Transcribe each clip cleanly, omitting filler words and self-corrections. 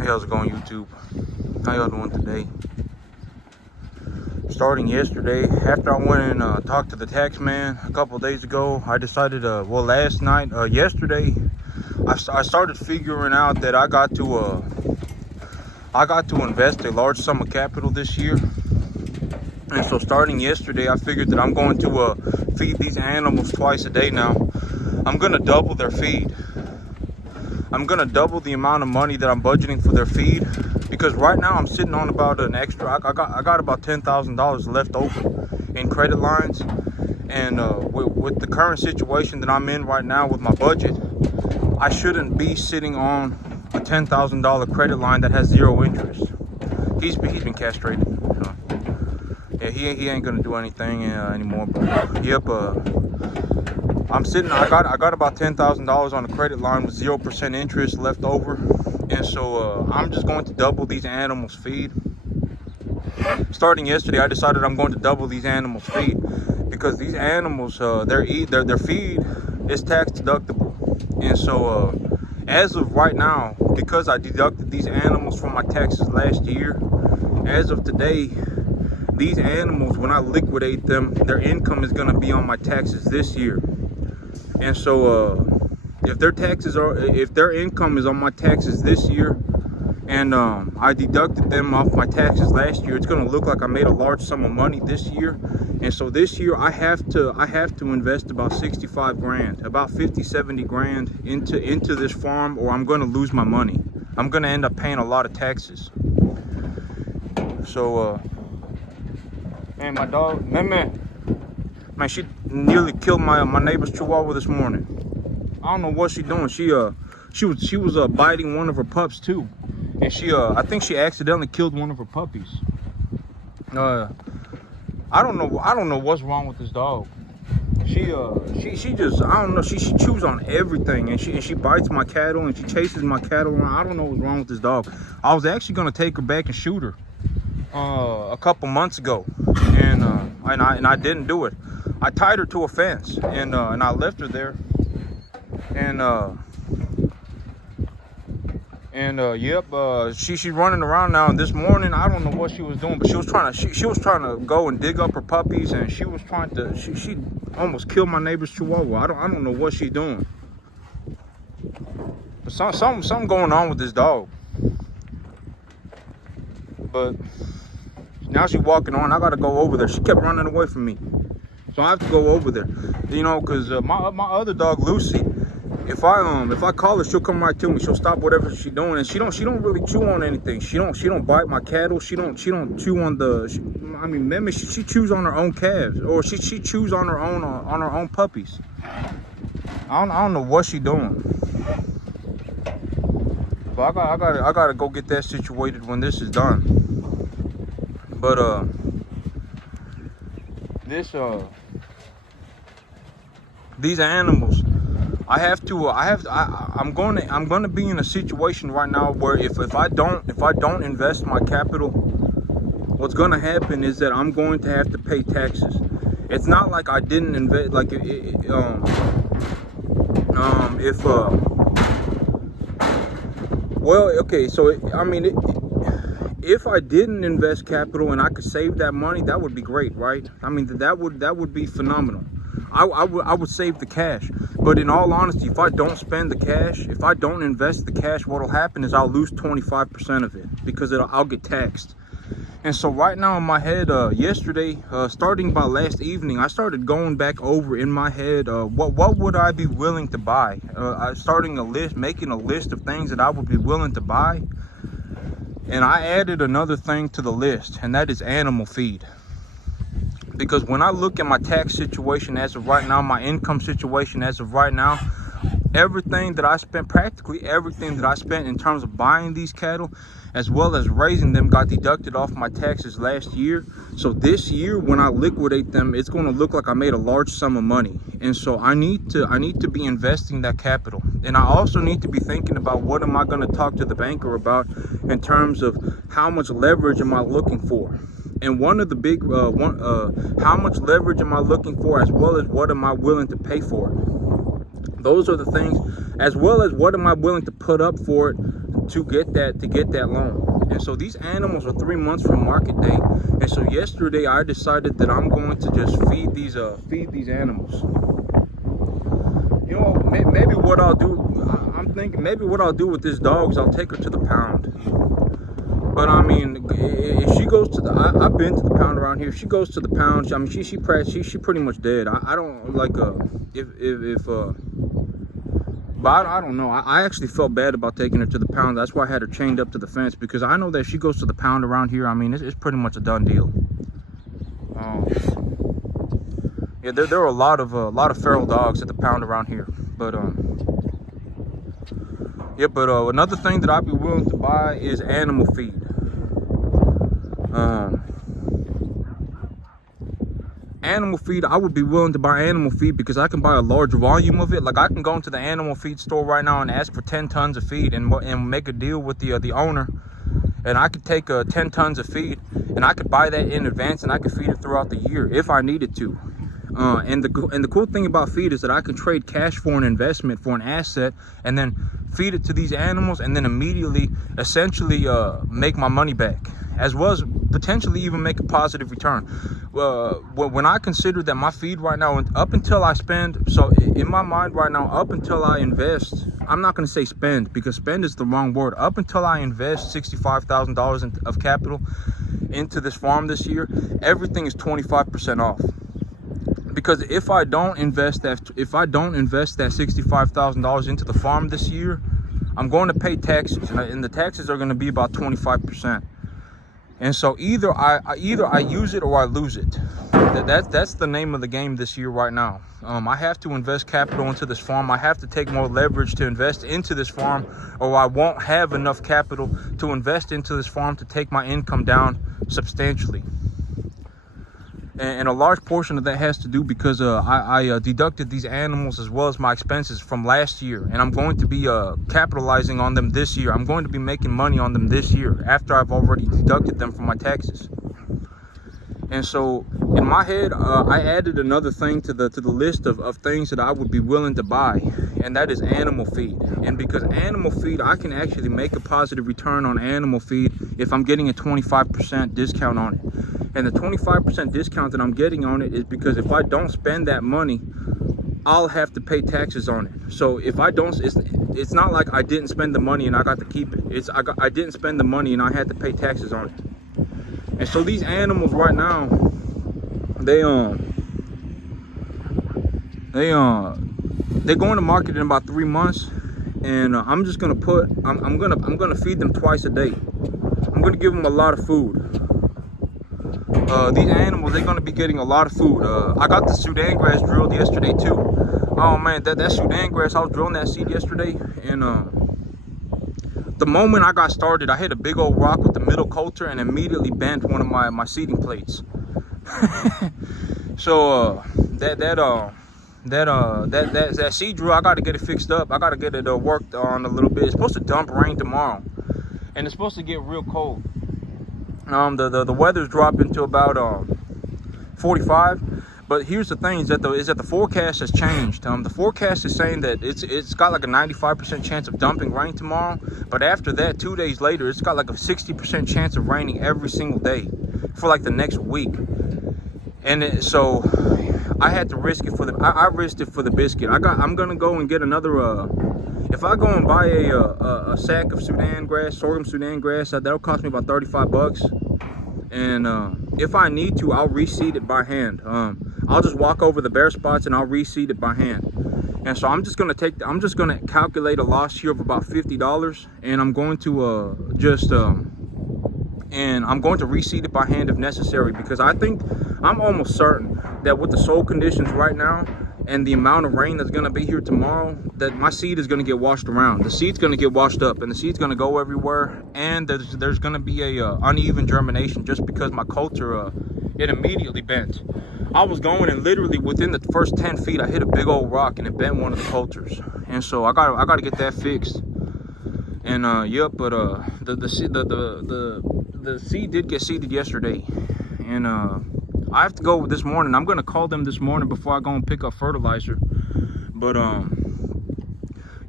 Hey, how's it going, YouTube? How y'all doing today? Starting yesterday, after I went and talked to the tax man a couple of days ago, I decided, last night, yesterday, I started figuring out that I got to invest a large sum of capital this year. And so starting yesterday, I figured that I'm going to feed these animals twice a day now. I'm going to double their feed. I'm going to double the amount of money that I'm budgeting for their feed, because right now I'm sitting on about an extra, I got about $10,000 left over in credit lines. And with the current situation that I'm in right now with my budget, I shouldn't be sitting on a $10,000 credit line that has zero interest. He's been castrated. Yeah, he ain't gonna do anything anymore. But yep, I'm sitting. I got about $10,000 on a credit line with 0% interest left over, and so I'm just going to double these animals' feed. Starting yesterday, I decided I'm going to double these animals' feed because these animals, their feed is tax deductible, and so as of right now, because I deducted these animals from my taxes last year, as of today, these animals, when I liquidate them, their income is going to be on my taxes this year. And so if their income is on my taxes this year, and I deducted them off my taxes last year, it's going to look like I made a large sum of money this year. And so this year I have to invest about 65 grand, about 50-70 grand into this farm, or I'm going to lose my money. I'm going to end up paying a lot of taxes. So man, my dog, man, she nearly killed my neighbor's chihuahua this morning. I don't know what she's doing. She was biting one of her pups too, and I think she accidentally killed one of her puppies. I don't know what's wrong with this dog. She just, I don't know. She chews on everything, and she bites my cattle, and she chases my cattle around. I don't know what's wrong with this dog. I was actually gonna take her back and shoot her a couple months ago, and I didn't do it. I tied her to a fence, and I left her there, and yep, she's running around now. And this morning, I don't know what she was doing, but she was trying to go and dig up her puppies, and she almost killed my neighbor's chihuahua. I don't know what she's doing, but something going on with this dog. But now she's walking on. I gotta go over there. She kept running away from me, so I have to go over there. You know, cause my other dog Lucy, if I call her, she'll come right to me. She'll stop whatever she's doing, and she don't really chew on anything. She don't bite my cattle. She don't chew on maybe she chews on her own calves, or she chews on her own puppies. I don't know what she's doing. But I gotta go get that situated when this is done. But these animals, I'm going to be in a situation right now where if I don't invest my capital, what's going to happen is that I'm going to have to pay taxes. It's not like I didn't invest. Like if I didn't invest capital and I could save that money, that would be great, right? I mean, that would be phenomenal. I would save the cash. But in all honesty, if I don't spend the cash, if I don't invest the cash, what'll happen is I'll lose 25% of it, because I'll get taxed. And so right now in my head, yesterday, starting by last evening, I started going back over in my head, what would I be willing to buy? Making a list of things that I would be willing to buy. And I added another thing to the list, and that is animal feed. Because when I look at my tax situation as of right now, my income situation as of right now, practically everything that I spent in terms of buying these cattle, as well as raising them, got deducted off my taxes last year. So this year, when I liquidate them, it's going to look like I made a large sum of money. And so I need to be investing that capital. And I also need to be thinking about what am I going to talk to the banker about in terms of how much leverage am I looking for. And one of the big, how much leverage am I looking for, as well as what am I willing to pay for it. Those are the things, as well as what am I willing to put up for it to get that loan. And so these animals are 3 months from market day. And so yesterday I decided that I'm going to just feed these animals. You know, maybe what I'll do, I'm thinking maybe what I'll do with this dog is I'll take her to the pound. But I mean, if she goes to the, I've been to the pound around here. If she goes to the pound, I mean, she pretty much dead. I don't like but I don't know. I actually felt bad about taking her to the pound. That's why I had her chained up to the fence, because I know that if she goes to the pound around here, I mean, it's pretty much a done deal. Yeah, there are a lot of feral dogs at the pound around here, but yeah. But another thing that I'd be willing to buy is animal feed. Animal feed, I would be willing to buy animal feed because I can buy a large volume of it. Like, I can go into the animal feed store right now and ask for 10 tons of feed and make a deal with the owner, and I could take 10 tons of feed and I could buy that in advance and I could feed it throughout the year if I needed to. And the cool thing about feed is that I can trade cash for an investment, for an asset, and then feed it to these animals, and then immediately essentially make my money back, as well as potentially even make a positive return. When I consider that my feed right now, up until I spend, so in my mind right now, up until I invest, I'm not going to say spend because spend is the wrong word. Up until I invest $65,000 of capital into this farm this year, everything is 25% off. Because if I don't invest that $65,000 into the farm this year, I'm going to pay taxes, and the taxes are going to be about 25%. And so either I use it or I lose it. That's the name of the game this year right now. I have to invest capital into this farm. I have to take more leverage to invest into this farm, or I won't have enough capital to invest into this farm to take my income down substantially. And a large portion of that has to do because I deducted these animals as well as my expenses from last year, and I'm going to be capitalizing on them this year. I'm going to be making money on them this year after I've already deducted them from my taxes. And so in my head, I added another thing to the list of things that I would be willing to buy, and that is animal feed. And because animal feed, I can actually make a positive return on animal feed if I'm getting a 25% discount on it. And the 25% discount that I'm getting on it is because if I don't spend that money, I'll have to pay taxes on it. So if I don't, it's not like I didn't spend the money and I got to keep it. I didn't spend the money and I had to pay taxes on it. And so these animals right now, they go into market in about 3 months, and I'm just gonna I'm gonna feed them twice a day. I'm gonna give them a lot of food. These animals, they're gonna be getting a lot of food. I got the Sudan grass drilled yesterday too. Oh man, that Sudan grass, I was drilling that seed yesterday, and the moment I got started, I hit a big old rock with the middle coulter and immediately bent one of my seeding plates. So that seed drill, I got to get it fixed up. I got to get it worked on a little bit. It's supposed to dump rain tomorrow, and it's supposed to get real cold. The weather's dropping to about 45. But here's the thing: is that the forecast has changed. The forecast is saying that it's got like a 95% chance of dumping rain tomorrow. But after that, 2 days later, it's got like a 60% chance of raining every single day for like the next week. And so I had to risk it I risked it for the biscuit. I'm gonna go and get another. If I go and buy a sack of Sudan grass, sorghum Sudan grass, that'll cost me about 35 bucks. And if I need to, I'll reseed it by hand. I'll just walk over the bare spots and I'll reseed it by hand. And so I'm just gonna calculate a loss here of about $50, and I'm going to reseed it by hand if necessary, because I'm almost certain that with the soil conditions right now and the amount of rain that's gonna be here tomorrow, that my seed is gonna get washed around. The seed's gonna get washed up, and the seed's gonna go everywhere, and there's gonna be a uneven germination just because my coulter it immediately bent. I was going, and literally within the first 10 feet, I hit a big old rock and it bent one of the coulters. And so I got to get that fixed. And yep, but the seed did get seeded yesterday, and I have to go this morning. I'm gonna call them this morning before I go and pick up fertilizer. But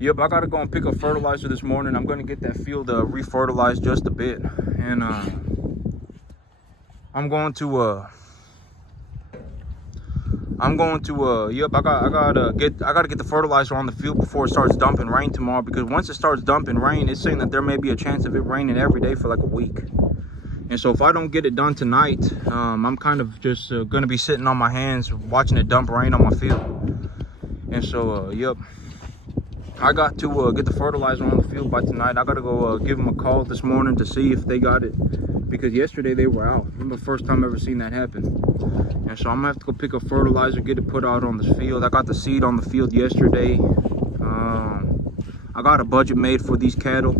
Yep, I gotta go and pick up fertilizer this morning. I'm gonna get that field refertilized just a bit, and I'm going to yep, I gotta get the fertilizer on the field before it starts dumping rain tomorrow, because once it starts dumping rain, it's saying that there may be a chance of it raining every day for like a week. And so if I don't get it done tonight, I'm kind of just gonna be sitting on my hands watching it dump rain on my field. And so yep, I got to get the fertilizer on the field by tonight. I gotta go give them a call this morning to see if they got it, because yesterday they were out. Remember, the first time I ever seen that happen. And so I'm gonna have to go pick up fertilizer, get it put out on this field. I got the seed on the field yesterday. I got a budget made for these cattle.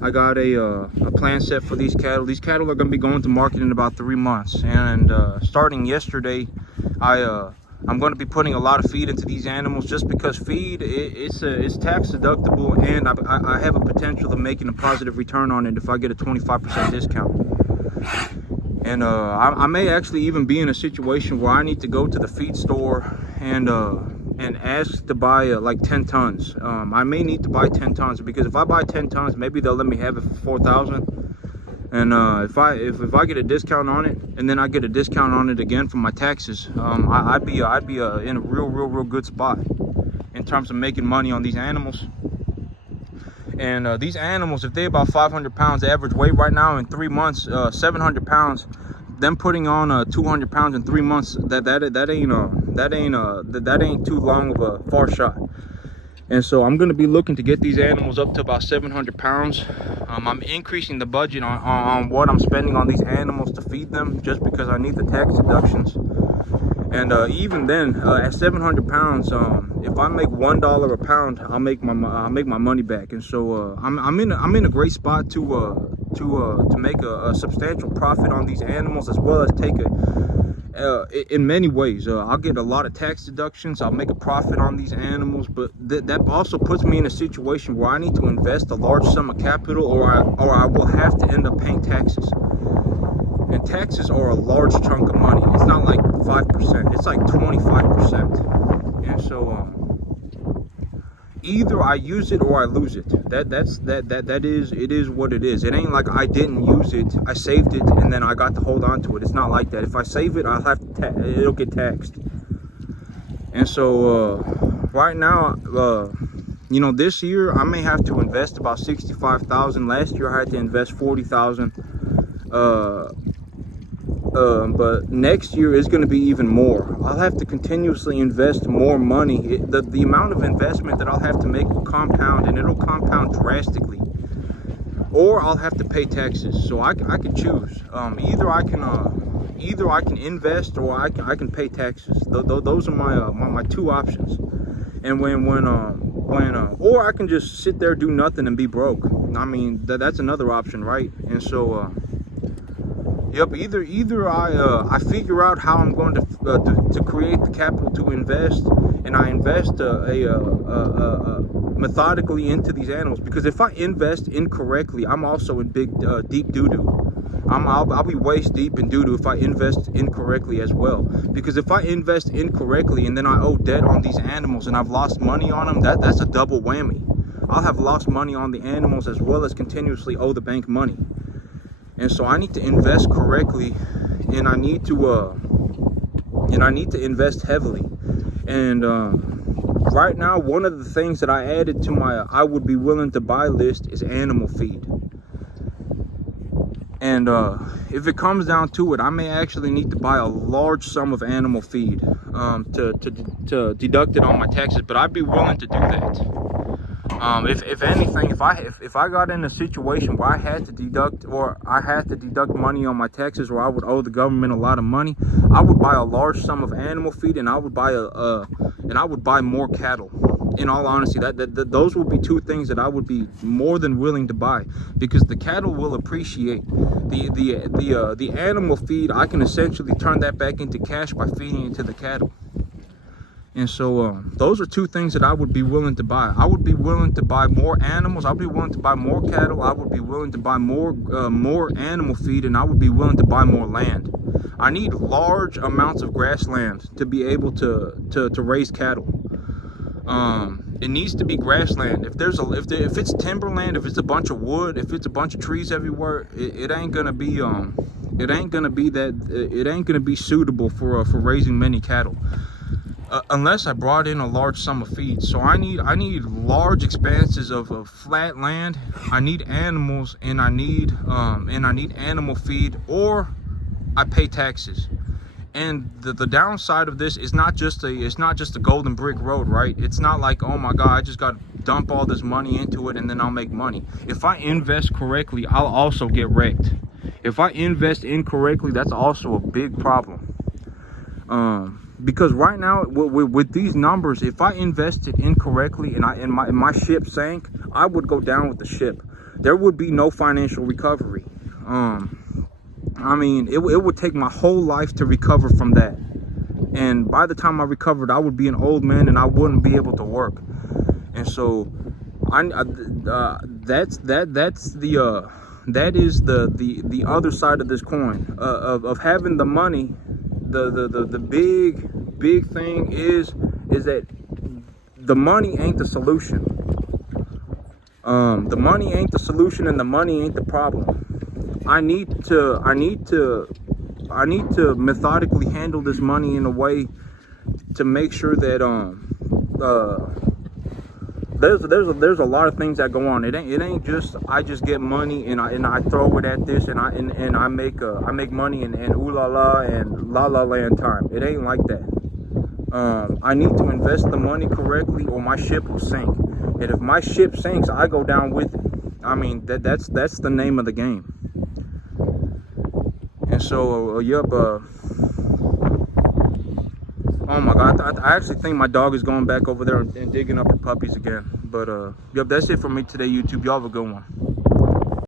I got a plan set for these cattle. These cattle are gonna be going to market in about 3 months. And starting yesterday, I'm going to be putting a lot of feed into these animals, just because feed it's tax deductible, and I have a potential of making a positive return on it if I get a 25% discount. And I may actually even be in a situation where I need to go to the feed store and ask to buy like 10 tons. I may need to buy 10 tons, because if I buy 10 tons, maybe they'll let me have it for $4,000. And if I get a discount on it, and then I get a discount on it again from my taxes, I'd be in a real good spot in terms of making money on these animals. And these animals, if they're about 500 pounds average weight right now, in 3 months, 700 pounds, them putting on 200 pounds in 3 months, that ain't too long of a far shot. And so I'm going to be looking to get these animals up to about 700 pounds. I'm increasing the budget on what I'm spending on these animals to feed them, just because I need the tax deductions. And even then, at 700 pounds, if I make $1 a pound, I'll make my money back. And so I'm in a great spot to make a substantial profit on these animals, as well as take in many ways. I'll get a lot of tax deductions. I'll make a profit on these animals, but that also puts me in a situation where I need to invest a large sum of capital, or I will have to end up paying taxes. And taxes are a large chunk of money. It's not like 5%, it's like 25%. And so either I use it or I lose it. It is what it is. It ain't like I didn't use it, I saved it, and then I got to hold on to it. It's not like that. If I save it, I'll have to it'll get taxed. And so right now, you know, this year I may have to invest about $65,000. Last year I had to invest $40,000. But next year is going to be even more. I'll have to continuously invest more money. The amount of investment that I'll have to make will compound, and it'll compound drastically. Or I'll have to pay taxes. So I can choose. Either I can invest, or I can pay taxes. Those are my two options. And or I can just sit there, do nothing, and be broke. I mean, that's another option, right? And so yep, either I figure out how I'm going to create the capital to invest, and I invest methodically into these animals. Because if I invest incorrectly, I'm also in deep doo-doo. I'll be waist deep in doo-doo if I invest incorrectly as well. Because if I invest incorrectly and then I owe debt on these animals and I've lost money on them, that's a double whammy. I'll have lost money on the animals as well as continuously owe the bank money. And so I need to invest correctly, and I need to invest heavily. And right now, one of the things that I added to my I would be willing to buy list is animal feed. And if it comes down to it, I may actually need to buy a large sum of animal feed to deduct it on my taxes. But I'd be willing to do that. If anything, if I got in a situation where I had to deduct money on my taxes, or I would owe the government a lot of money, I would buy a large sum of animal feed, and I would buy more cattle. In all honesty, those would be two things that I would be more than willing to buy, because the cattle will appreciate. The animal feed, I can essentially turn that back into cash by feeding it to the cattle. And so those are two things that I would be willing to buy. I would be willing to buy more animals. I would be willing to buy more cattle. I would be willing to buy more animal feed, and I would be willing to buy more land. I need large amounts of grassland to be able to raise cattle. It needs to be grassland. If it's timberland, if it's a bunch of wood, if it's a bunch of trees everywhere, it ain't gonna be suitable for raising many cattle. Unless I brought in a large sum of feed. So I need large expanses of flat land. I need animals, and I need animal feed, or I pay taxes. And the downside of this is it's not just a golden brick road, right? It's not like, oh my God, I just got to dump all this money into it and then I'll make money. If I invest correctly, I'll also get wrecked. If I invest incorrectly, that's also a big problem. Because right now with these numbers, if I invested incorrectly and my ship sank, I would go down with the ship. There would be no financial recovery. I mean, it would take my whole life to recover from that. And by the time I recovered, I would be an old man and I wouldn't be able to work. And so that is the other side of this coin, of having the money. The big thing is that the money ain't the solution. The money ain't the solution, and the money ain't the problem. I need to methodically handle this money in a way to make sure that there's a lot of things that go on. It ain't just I just get money and I throw it at this and I make money and ooh la la and la la land time. It ain't like that. I need to invest the money correctly, or my ship will sink. And if my ship sinks, I go down with it. I mean, that's the name of the game. And so, oh my God, I actually think my dog is going back over there and digging up her puppies again. But, that's it for me today, YouTube. Y'all have a good one.